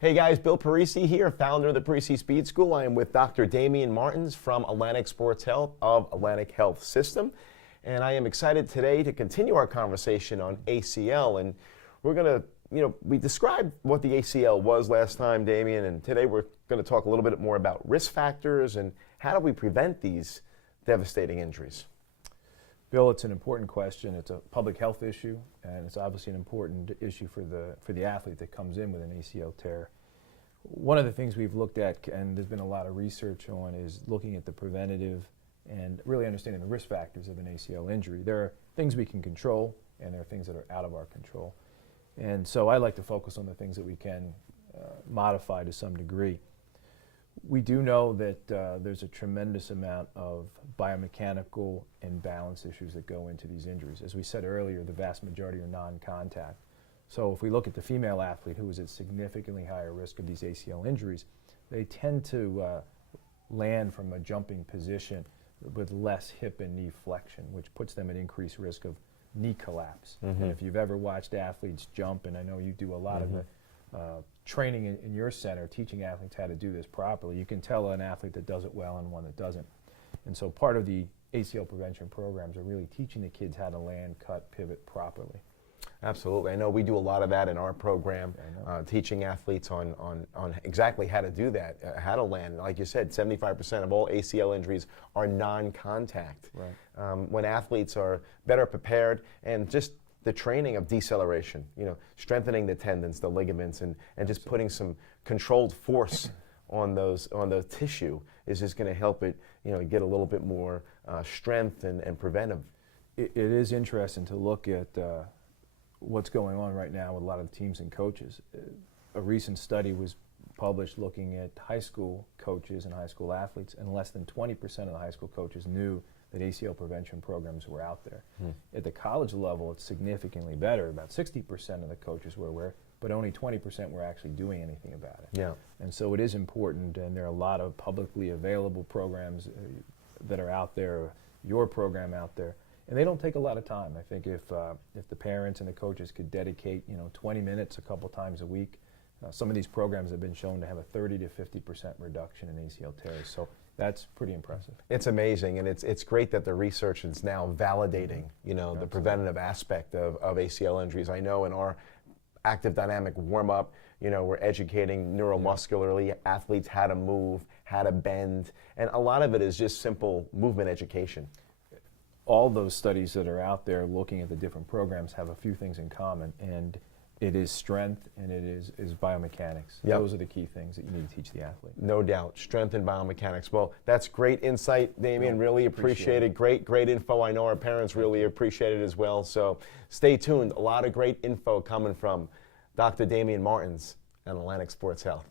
Hey guys, Bill Parisi here, founder of the Parisi Speed School. I am with Dr. Damion Martins from Atlantic Sports Health of Atlantic Health System. And I am excited today to continue our conversation on ACL. And we're going to, we described what the ACL was last time, Damion, and today we're going to talk a little bit more about risk factors and how do we prevent these devastating injuries. Bill, it's an important question. It's a public health issue, and it's obviously an important issue for the athlete that comes in with an ACL tear. One of the things we've looked at, and there's been a lot of research on, is looking at the preventative and really understanding the risk factors of an ACL injury. There are things we can control, and there are things that are out of our control. And so I like to focus on the things that we can modify to some degree. We do know that there's a tremendous amount of biomechanical and balance issues that go into these injuries. As we said earlier, the vast majority are non-contact. So if we look at the female athlete who is at significantly higher risk of these ACL injuries, they tend to land from a jumping position with less hip and knee flexion, which puts them at increased risk of knee collapse. Mm-hmm. And if you've ever watched athletes jump, and I know you do a lot of the training in your center, teaching athletes how to do this properly, you can tell an athlete that does it well and one that doesn't. And so part of the ACL prevention programs are really teaching the kids how to land, cut, pivot properly. Absolutely. I know we do a lot of that in our program, teaching athletes on exactly how to do that, how to land. Like you said, 75% of all ACL injuries are non-contact. Right. When athletes are better prepared, and just the training of deceleration, strengthening the tendons, the ligaments, and just putting some controlled force on the tissue is just going to help it, get a little bit more strength and preventive. It is interesting to look at what's going on right now with a lot of teams and coaches. A recent study was published looking at high school coaches and high school athletes, and less than 20% of the high school coaches knew that ACL prevention programs were out there. At the college level, it's significantly better. About 60% of the coaches were aware, but only 20% were actually doing anything about it. Yeah. And so it is important, and there are a lot of publicly available programs that are out there, your program out there, and they don't take a lot of time. I think if the parents and the coaches could dedicate 20 minutes a couple times a week, some of these programs have been shown to have a 30 to 50% reduction in ACL tears. So that's pretty impressive. It's amazing, and it's great that the research is now validating, the preventative aspect of ACL injuries. I know in our active dynamic warm-up, we're educating neuromuscularly athletes how to move, how to bend, and a lot of it is just simple movement education. All those studies that are out there looking at the different programs have a few things in common, and it is strength and it is biomechanics. Yep. Those are the key things that you need to teach the athlete. No doubt, strength and biomechanics. Well, that's great insight, Damion. Really appreciate it. Great info. I know our parents really appreciate it as well. So stay tuned. A lot of great info coming from Dr. Damion Martins and Atlantic Sports Health.